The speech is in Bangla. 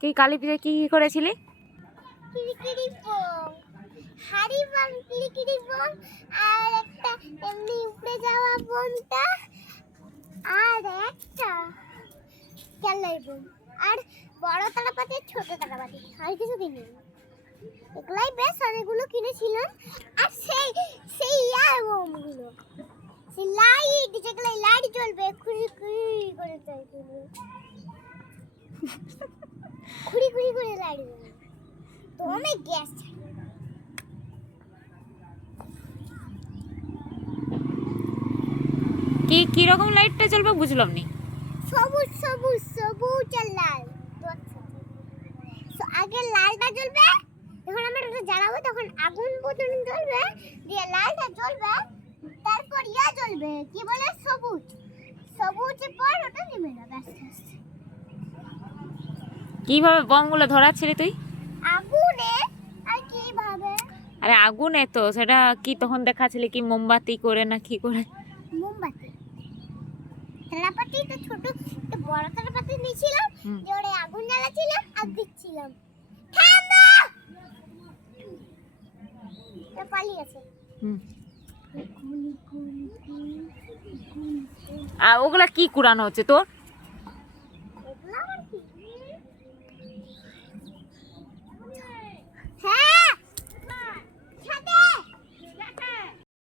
কি কালী পুজোয় কি কি করেছিলি? আর একটা এমনি যাওয়া বমটা আর একটা বম আর বড় তারাপাতি, ছোট তারাপাতি, আর কিছু বেশ আর সেই সেই বমগুলো সেই লাইট, যেগুলো লাইট জ্বলবে খুঁড়ি খুঁড়ি খুঁড়ি খুঁড়ি করে লাইট জ্বলবে তো আমি গ্যাস কি কি রকম লাইটটা জ্বলবে বুঝলাম নি। সবুজ সবুজ সবুজ আর লাল। তো আগে লালটা জ্বলবে যখন আমরা ওটা জ্বালাবো তখন আগুন বোতল জ্বলবে দিয়ে লালটা জ্বলবে তারপর ইয়া জ্বলবে কি বলে? সবুজ। সবুজের পর ওটা নেমে যাবে কীভাবে বমগুলো ধরাচ্ছিলি তুই? আগুনে? আর কীভাবে? আরে আগুনে তো সেটা কি তখন দেখাচ্ছিলি কি মোমবাতি করে না কি করে? মোমবাতি। তেলাপাতি তো ছোট বড় তেলাপাতি নিয়েছিলাম হুম। দিয়ে আগুন জ্বালাচ্ছিলাম আর হুম। আর ওগুলা কি কুড়ানো হচ্ছে তোর?